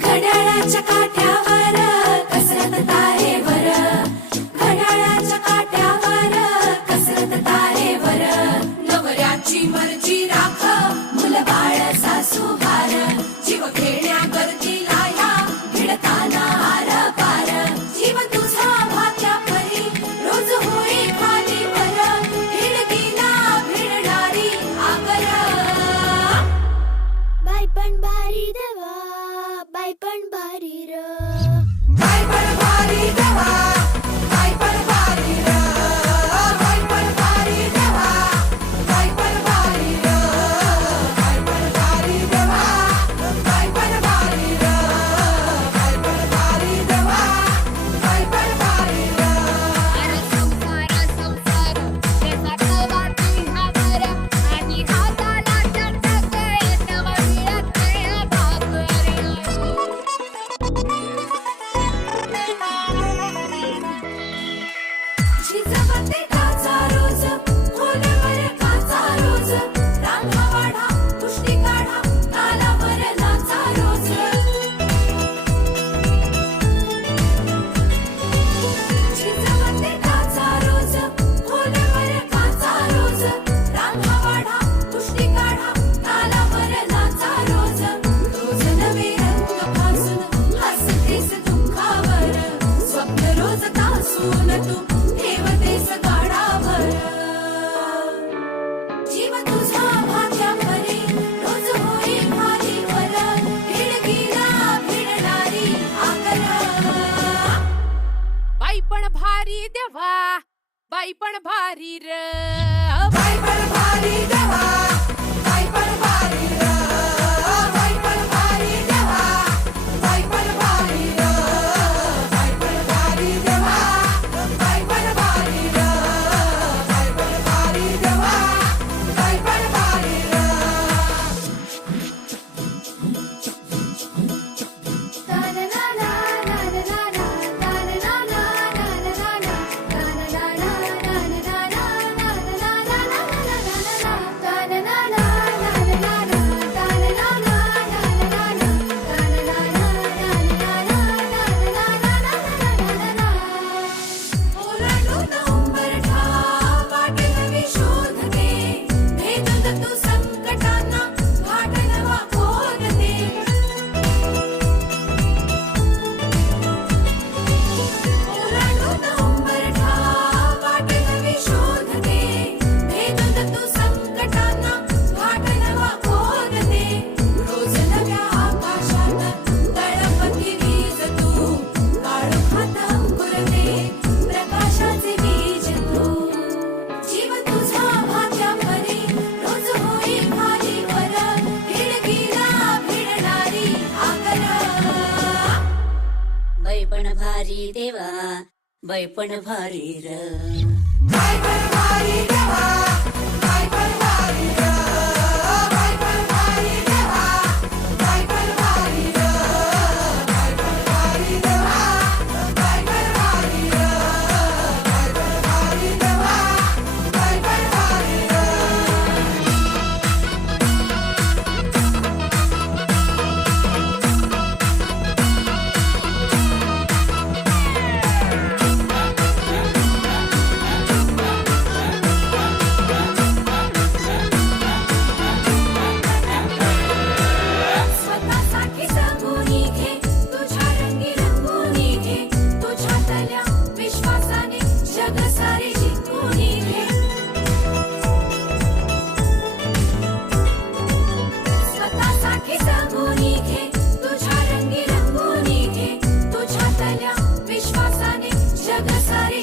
घड्याळाच्या काठ्यावर कसरत तारेवर, घड्याळाच्या काठ्यावर कसरत तारेवर, नवऱ्याची मर्जी राख मुलं बाळ सासू घार, जीव खेळण्याकरती लाया भिडताना आर पार, जीव तुझा भात्या परी रोज होई खाली वर, भिडकीला भिडणारी आकर. बाई पण भारी देवा, बाई पण भारी र, बाई पण भारी देवा, बाई पण भारी र, बाई पण भारी देवा, बाई पण भारी र, बाई पण भारी देवा, बाई पण भारी र, बाई पण भारी देवा, बाई पण भारी र. अरे संसार संसार त्याचा कवाटी हा बरा आणि हाताला चटक येतं मिळत नाही भाकर. झिजवते टाचा रोज, खोलवर काचा रोज, रांगा वाढा, कुस्ती काढा, तालावर नाचा रोज. झिजवते टाचा रोज, खोलवर काचा रोज, रांगा वाढा, कुस्ती काढा, तालावर नाचा रोज. रोज नवे रंग फासून हसतेस दुःखावर, स्वप्न रोज तासून तू ठेवतेस गाडावर. जीव तुझा भात्या परी रोज होई खाली वर, भिडकीला भिडणारी आकर. बाई पण भारी देवा, बाई पण भारी र, बाई पण भारी देवा, बाई पण भारी र, बाई पण भारी देवा, बाई पण भारी र, बाई पण भारी देवा, बाई पण भारी र, बाई पण भारी देवा, बाई पण भारी र. ओलांडून उंबरठा वाटे नवी शोधते, भेदून तू संकटांना घाट नवा खोदते. ओलांडून उंबरठा वाटे नवी शोधते, भेदून तू संकटांना घाट नवा खोदते. रोज नव्या आकाशात तळपती वीज तू, काळोखात अंकुरते प्रकाशाचे बीज तू. जीव तुझा भात्या परी रोज होई खाली वर, भिडकीला भिडणारी आकर. बाई पण भारी देवा, बाई पण भारी र, बाई पण भारी देवा, बाई पण भारी र, बाई पण भारी देवा, बाई पण भारी र, बाई पण भारी देवा, बाई पण भारी र, बाई पण भारी देवा, बाई पण भारी र. स्वतःसाठी जगूनी घे, तुझ्या रंगी रंगूनी घे, तुझ्यातल्या विश्वासाने जग सारे जिंकूनी घे. स्वतःसाठी जगूनी घे, तुझ्या रंगी रंगूनी घे, तुझ्यातल्या विश्वासाने जग सारे